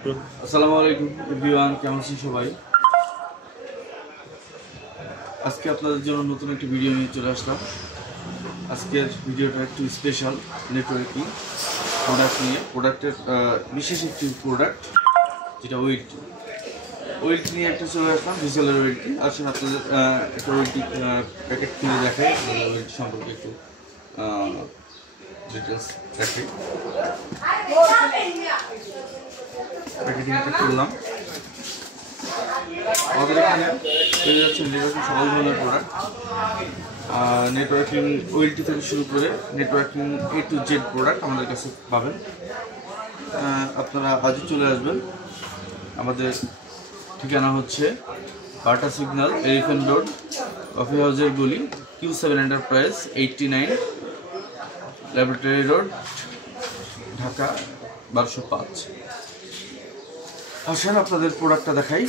আসসালামু আলাইকুম এভরিওয়ান, কেমন আছেন সবাই? আজকে আপনাদের জন্য নতুন একটি ভিডিও নিয়ে চলে আসলাম। আজকের ভিডিওটা একটু স্পেশাল, নেটওয়ার্কিং প্রোডাক্ট নিয়ে। প্রোডাক্টের বিশেষ একটি প্রোডাক্ট যেটা ওয়েলটি নিয়ে একটা চলে আসলাম, ভিজুয়ালের ওয়েলটি। আসলে আপনাদের একটা ওয়েলটি প্যাকেট খুলে দেখাই, ওয়েলটি সম্পর্কে একটু ডিটেলস দেখাই। প্যাকেটিংটা করলাম। আমাদের এখানে পেয়ে যাচ্ছে নেটওয়ার্কিং সকল ধরনের প্রোডাক্ট, নেটওয়ার্কিং ওয়েলটি থেকে শুরু করে networking A to Z product আমাদের কাছে পাবেন। আপনারা আজই চলে আসবেন। আমাদের ঠিকানা হচ্ছে বাটা সিগন্যাল, এলিফ্যান্ট রোড, কফি হাউসের গলি, Q7 enterprise 89, laboratory road, Dhaka 1205। আসেন আপনাদের প্রোডাক্টটা দেখাই।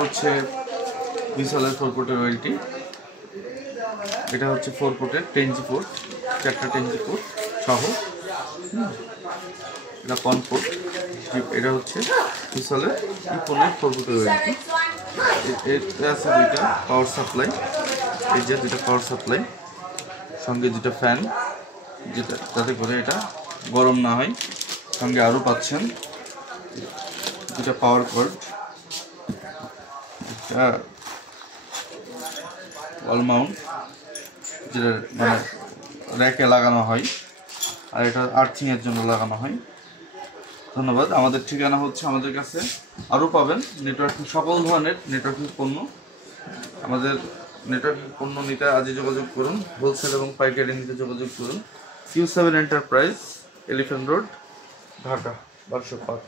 হচ্ছে ভিজুয়ালের 4 পোর্টের ওয়েলটি। এটা হচ্ছে 4 পোর্টের 10G পোর্ট, 4টা 10G পোর্ট সহ। এটা কন পোর্ট। এটা হচ্ছে ভিজুয়ালের ফোনের 4 পোর্টের ওয়েলটি। এতে আছে দুইটা পাওয়ার সাপ্লাই, এই যে দুইটা পাওয়ার সাপ্লাই, সঙ্গে দুটো ফ্যান, যেটা যাতে করে এটা গরম না হয়। সঙ্গে আরও পাচ্ছেন দুটা পাওয়ার কর্ড, একটা ওয়াল মাউন্ট যেটা মানে র্যাকে লাগানো হয়, আর এটা আর্থিংয়ের জন্য লাগানো হয়। ধন্যবাদ। আমাদের ঠিকানা হচ্ছে, আমাদের কাছে আরও পাবেন নেটওয়ার্কিং সকল ধরনের নেটওয়ার্কিং পণ্য। আমাদের নেটওয়ার্কিং পণ্য নিতে আজই যোগাযোগ করুন। হোলসেল এবং পাইকারি নিতে যোগাযোগ করুন। Q7 enterprise, elephant road, Dhaka 1205।